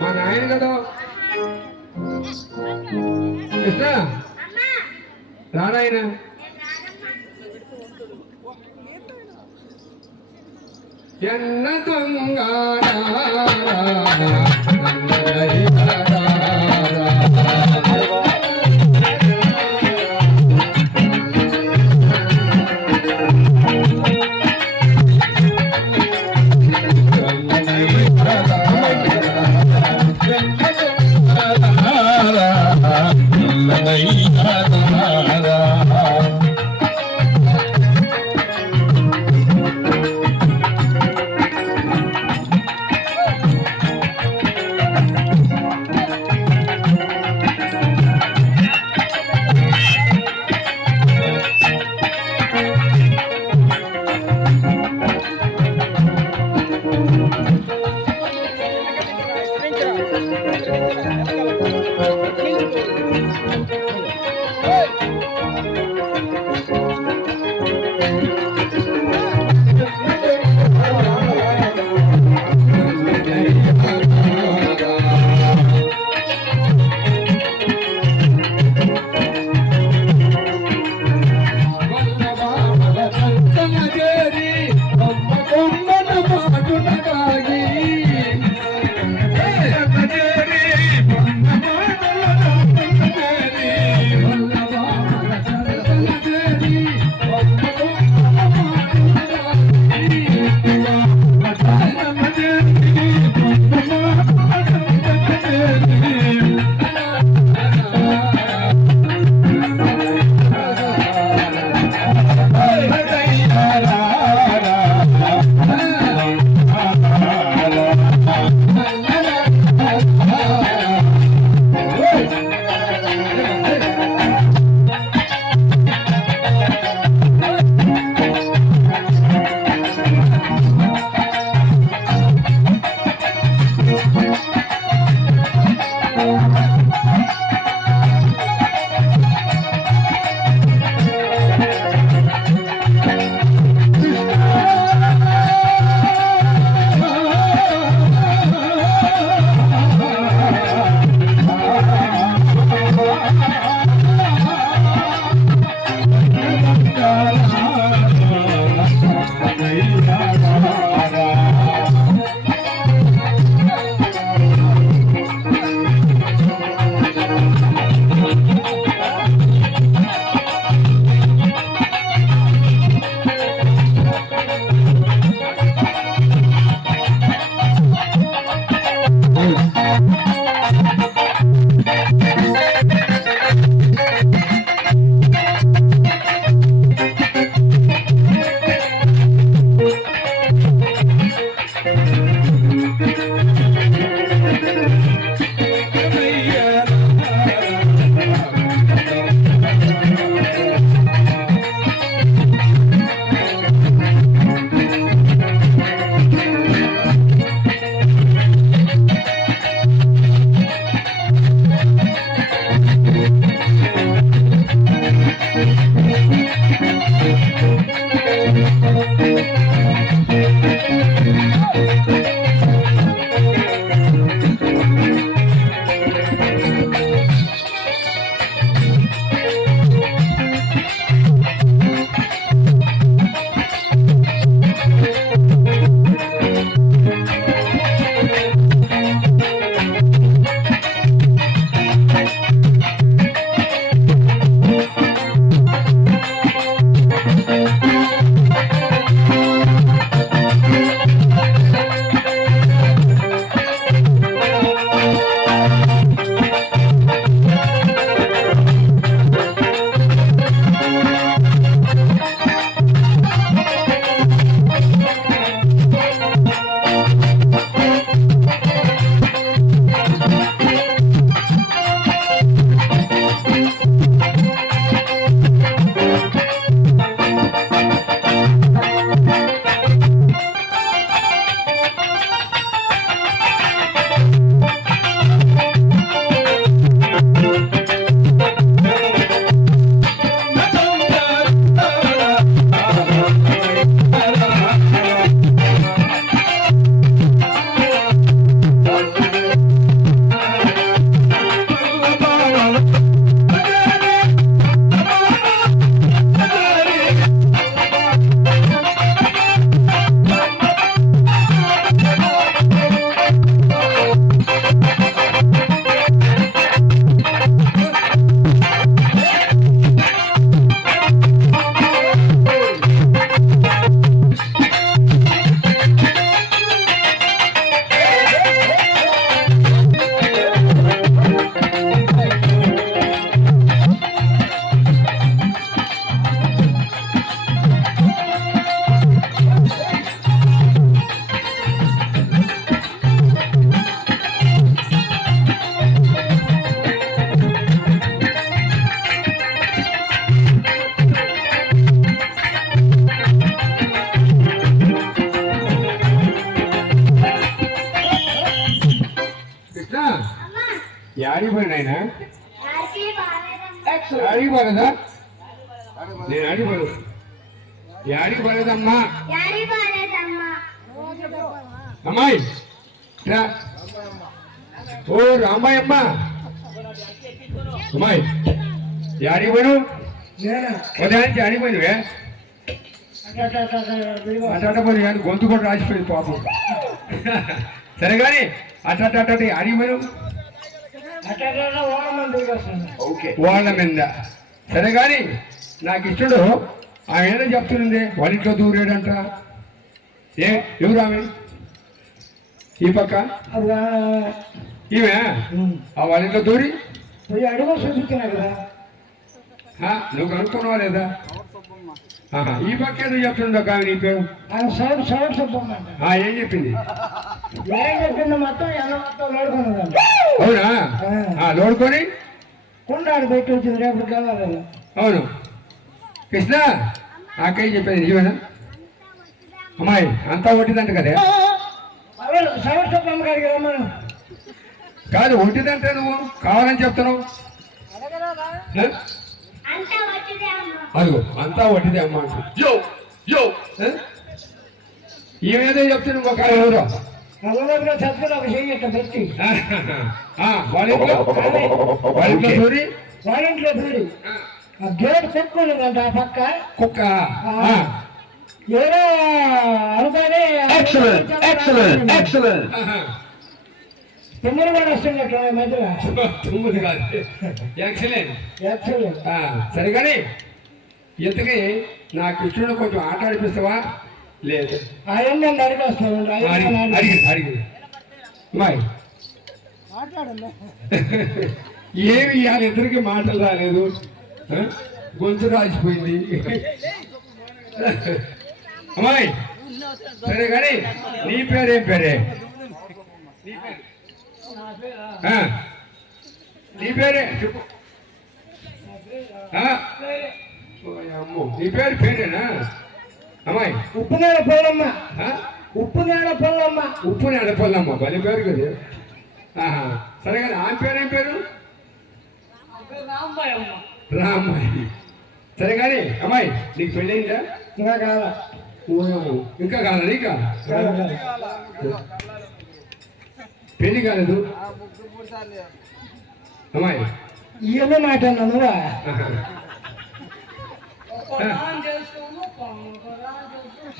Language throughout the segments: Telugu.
మా నాయన కదా కృష్ణ రానాయన ఎన్న దొంగారా యాడికి పోయిన ఆయన యాడికి పోలేదా నేను అడిగి పోలేదు యాడికి పోలేదమ్మా అమ్మాయి రా. ఓ రామ్మాయి అమ్మ అమ్మాయి యాడికి పోయినావు ఉదయానికి యాడికి పోయినవే అట్ట పోయి కానీ గొంతు కూడా రాసిపోయింది పాపం. సరే కానీ అట్ట యాడికి పోయినావు వాళ్ళ మీద. సరే కానీ నాకు ఇష్టడు ఆమె ఏదో చెప్తుంది వాళ్ళ ఇంట్లో దూరేడంట. ఎవరు ఆమె ఈ పక్క ఈమె వాళ్ళ ఇంట్లో దూరి అడుగు చూపించినా కదా నువ్వు కనుక్కున్నావా లేదా? ఈ పక్క ఏదో చెప్తుండో కావి నీ పేరు ఏం చెప్పింది? ఏం చెప్పింది మొత్తం ఎలా మొత్తం లోడుకున్నదండి. అవునా లోడుకొని కుండాడు పెట్టి వచ్చింది రేపు కావాలి. అవును కృష్ణ నాకేం చెప్పేది నిజమేనా? అమ్మాయి అంతా ఒట్టిదంట కదా? సవస్సమ్మ గారికి రమ్మను. కాదు ఒట్టిదంటే నువ్వు కావాలని చెప్తున్నావు. అదిగో అంతా వడ్డీదే అమ్మ. ఏమేదో చెప్తున్నా ఒక ఎవరో చదువులో ఒక చెయ్యి పెట్టి వాళ్ళ ఇంట్లో దూరి గేట్ పెట్టుకున్నదంట ఆ పక్క కుక్క ఏదో అనుకోని తుమ్ములు కూడా వస్తున్నట్టు మధ్యలో. తుమ్ములు కాదు ఎక్సలెంట్. సరే కానీ ఇంతకీ నా కృష్ణుడు కొంచెం ఆట ఆడిపిస్తావా? లేదు ఆయన అడిగి వస్తున్నాడు. అడిగి మాయ్ ఏమి ఇవాళ ఇద్దరికి మాటలు రాలేదు, గొంతు రాసిపోయింది. అమ్మాయి సరే కానీ నీ పేరేం పేరే? నీ పేరే చెప్పు. అమ్మో నీ పేరేనా అమ్మాయి? ఉప్పునేడ పొల్లమ్మ. ఉప్పునేడ పొల్లమ్మ. ఉప్పునేడ పొల్లమ్మ బలి పేరు కదా. సరే కానీ ఆ పేరేం పేరు? రామ్మాయి. సరే కానీ అమ్మాయి నీకు పెళ్ళయిందా? ఇంకా కాదా? ఇంకా కాదా? నీకా పెళ్లి కాలేదు అమ్మాయి? ఏమో మాట నువ్వా?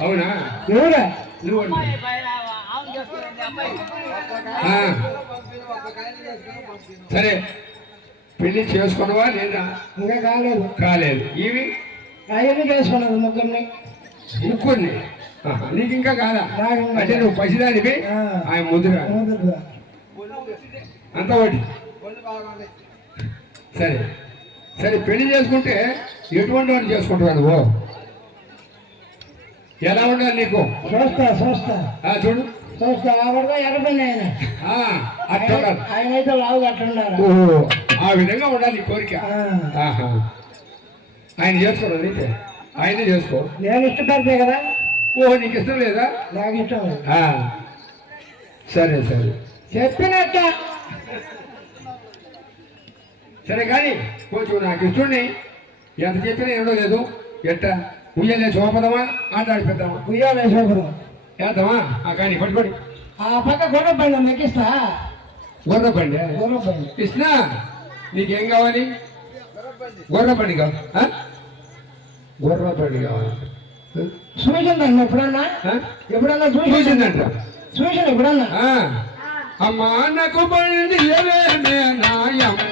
అవునా? ఎవరా నువ్వు? సరే పెళ్లి చేసుకున్నావా లేదా? ఇంకా కాలేదు. కాలేదు. ఇవి అవన్నీ చేసుకున్నాను ముగ్గురిని. నీకు ఇంకా కాదా? అంటే నువ్వు పసిదానివి, ఆయన ముద్ర అంతా ఒకటి. సరే సరే పెళ్లి చేసుకుంటే ఎటువంటి వాడిని చేసుకుంటున్నావు నువ్వు? ఎలా ఉండాలి నీకు? చూడు ఆయన అయితే లావుగా అట్లుండాలి. ఆ విధంగా ఉండాలి నీ కోరిక. ఆయన చేసుకోవాలి అయితే ఆయనే చేసుకో. నేను ఇష్టపడితే కదా. నీకు ఇష్టం లేదా? నాకు ఇష్టం. సరే సరే చెప్పినట్ట. సరే కానీ కొంచెం నాకు ఇష్టండి. ఎంత చెప్పినా ఏడో లేదు. ఎట్ట ఉయ్యలే శోభదమా ఆటాడిపోద్దామా? ఉయ్యాలే శోభదమా వేద్దామా? కానీ పట్టుకోండి. ఆ పక్క గొర్రె బండి ఎక్కిస్తా. గొర్రె బండి? కృష్ణ నీకేం కావాలి? గొర్రె బండి కావాలి. గొర్రె బండి కావాలి. చూసిందండి ఎప్పుడన్నా? ఎప్పుడన్నా చూసిందంట. చూసిన ఎప్పుడన్నా? అమ్మా నాకు బండి నాయమ్మ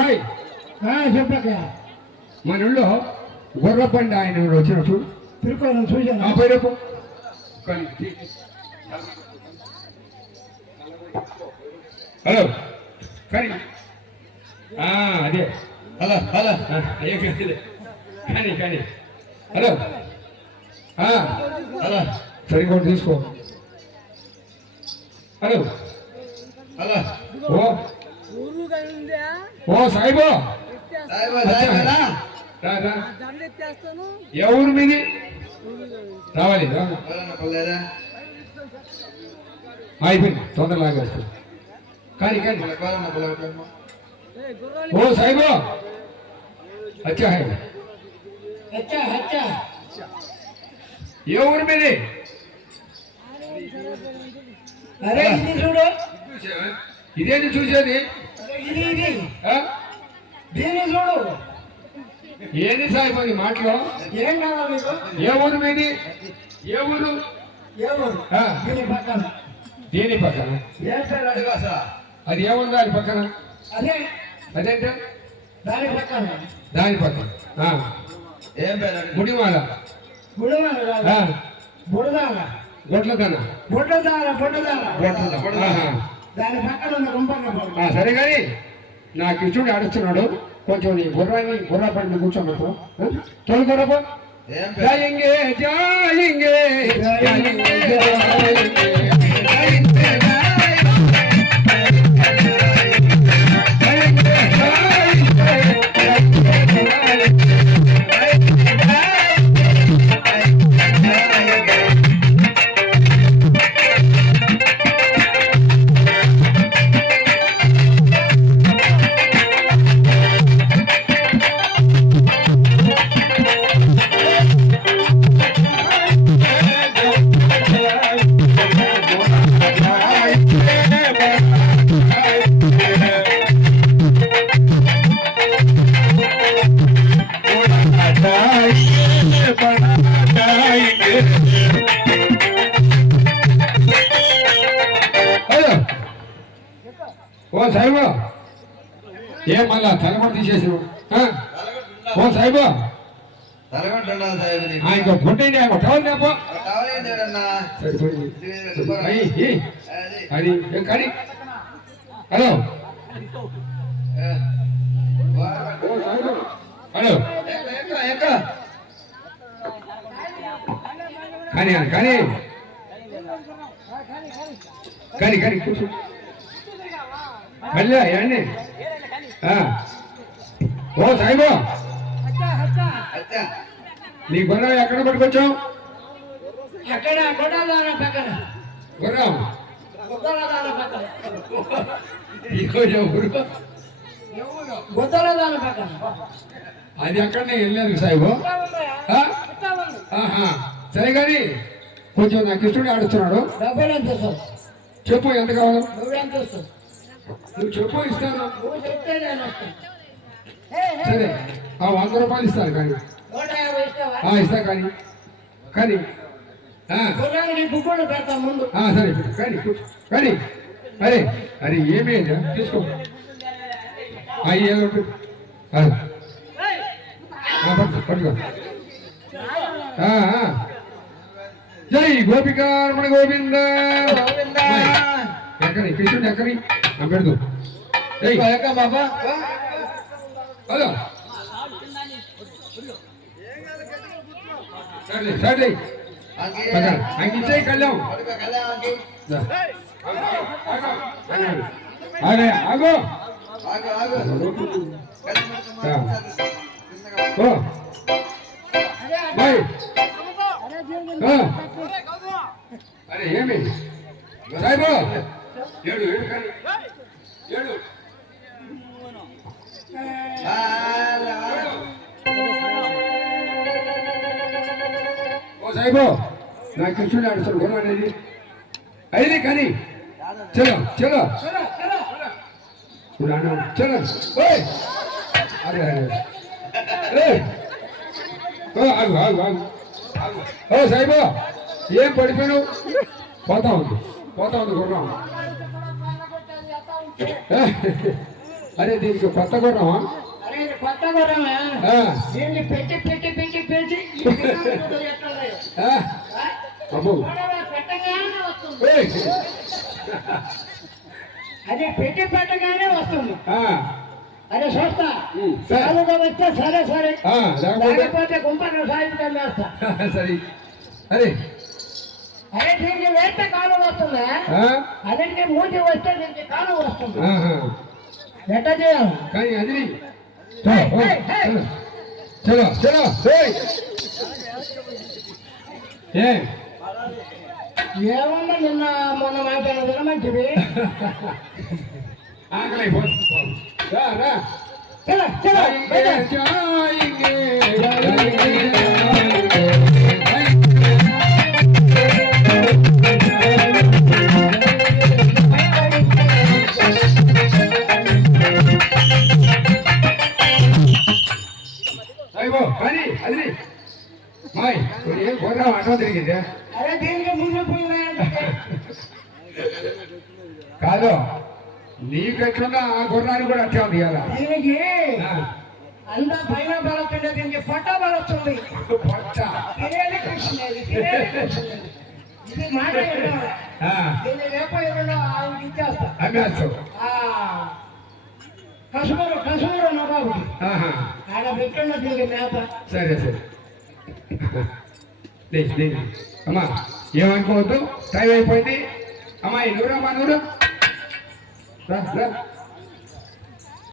అమ్మాయి చెప్పక మన ఊళ్ళో గుర్రబండి ఆయన వచ్చిన చూడు తిరుకోవడం చూశాను పోయి రేపు హలో కానీ అదే హలో హలో అయ్యే కానీ కానీ హలో హలో సరిగ్గా తీసుకో హలో హలో ఓ ఓ సాయిబో ఎవరు మీది రావాలి అయిపోయింది తొందరలాగా వస్తుంది కానీ కానీ ఓ సాయిబో అచ్చా హై ఏ ఊరు మీది అరే ఇది చూడు ఇదేంటి చూసేది ఇది ఇది ఆ? దీన్ని చూడు ఏంది సాయిబో నీ మాటలో ఏం కావాలి మీకు ఏ ఊరు మీది ఏ ఊరు ఎవరు ఆ. దీని పక్కన దేని పక్కన ఏం పేరు అడుగు అసలు? అది ఏముంది దాని పక్కన అదే అదేంటే దాని పక్కన దాని పక్కన ఏం పేరు ముడిమాల బుడదాన కాదు. బుడదాన గొడ్లదన బుడ్డదాన గొడ్లదన దాని పక్కన ఉన్న గుంపన్న సరే కానీ నా కృష్ణుడు ఆడుస్తున్నాడు కొంచెం నీ గుర్రా పడి కూర్చోమంటావు తోలుకోరపో ఏం పేరు జాయింగే జాయింగే జాయింగే జాయింగే ఓ సాయిబా ఏం మళ్ళా తలపడి తీసేసావు ఓ సాయిబా తలగొంటున్నా సాహెబ్ ఇంకో గుడ్డండి టవల్ నేపో కావాలి అన్నా సరిపోయింది అది ఏం కానీ హలో ఓ సాయిబా హలో కానీ కానీ కానీ కానీ కూర్చో మళ్ళీ ఏమండి ఓ సాయిబా నీ గుర్రం ఎక్కడ పట్టుకొచ్చావు అక్కడ గొడవదాన పక్కన గుర్రం గొడవదాన పక్కన ఇంకో ఊరు గొడవదాన పక్కన అది అక్కడనే వెళ్ళలేదు సాయిబు సరే కానీ కొంచెం నా కృష్ణుడు ఆడుతున్నాడు డబ్బులు ఎంత వస్తావు చెప్పు ఎంత కావాలి నువ్వెంత వస్తావు నువ్వు చెప్పు ఇస్తాను నువ్వు చెప్తే నేను వస్తాను సరే 100 రూపాయలు ఇస్తాను కానీ 150 ఇస్తావా ఇస్తా కానీ కానీ గుర్రానికి బుక్కులు పెడతా ముందు సరే కానీ కూర్చో కానీ అరే అరే ఏమీ తీసుకో ఏదో పట్టుకో జై గోపికారమణ గోవింద ఎక్కడి కృష్ణుడు ఎక్కడి పెడదు జై బాబా హలో సరే సరే అంకించే కళ్యాణ్ అరే ఆగో ఓ బాయ్ అరే ఏమి సాయిబో ఏడు ఏడు కానీ ఏడు ఓ సాయిబో నా కృష్ణుడు ఆడుతాడు గుర్రం అనేది అయింది కానీ చలో చలో చలో ఓయ్ అరే అరే ఆగు ఆగు ఆగు ఓ సాయిబో ఏం పడిపోయావు పోతా ఉంది గుర్రం అరే దీనికి కొత్త గుర్రమా అరే ఇది కొత్త గుర్రమే ఆ, దీన్ని పెట్టి పెట్టి పెట్టి పెట్టి ఈ విధానం ఎట్లున్నాయో. ఆ, అబ్బో చూడవా, పెట్టగానే వస్తుంది. ఏయ్. అది పెట్టి పెట్టగానే వస్తుంది. ఆ, అరే చూస్తా సరే. చాలుగా వస్తే సరే సరే ఆ, లేకపోతే లేకపోతే గుంపను సాయంత్రం వేస్తా. సరే అరే అరే దీనికి వేస్తే కాలు వస్తుందా ఆ, అన్నింటికి మూతి వస్తే దీనికి కాలు వస్తుంది. ఆహా. ఎట్లా చేయాలి? కానీ అది హే, హే, హే. చలో చలో ఏయ్. ఏ ఏమన్నా నిన్న మొన్న మాట్లాడదు మంచిది. ఆకలి అయిపోతుంది. రా రా చలో చలో जाएंगे जाएंगे అయ్యో కానీ అది మాయ్ ఏం కొర్రా ఆటో తిరిగింది అరే దీనికి ముందు కాదు నీకెట్లున్నా ఆ గుర్రాన్ని కూడా అట్టే ఉంది కదా దీనికి అంత పైన బలొస్తుండే దీనికి పొట్ట బలొస్తుంది. పట్ట తినేది కూర్చునేది తినేది కూర్చునేది. ఇది మాట వినడం. దీన్ని రేపు ఎల్లుండో ఆవిడకి ఇచ్చేస్తా. అమ్మేస్తావు కసుమూరు నవాబుకి ఆడ పెట్టున్న దీనికి మేత. సరే సరే అమ్మా ఏమనుకోవద్దు టైం అయిపోయింది అమ్మాయి నువ్వు రా మా నువ్వు రా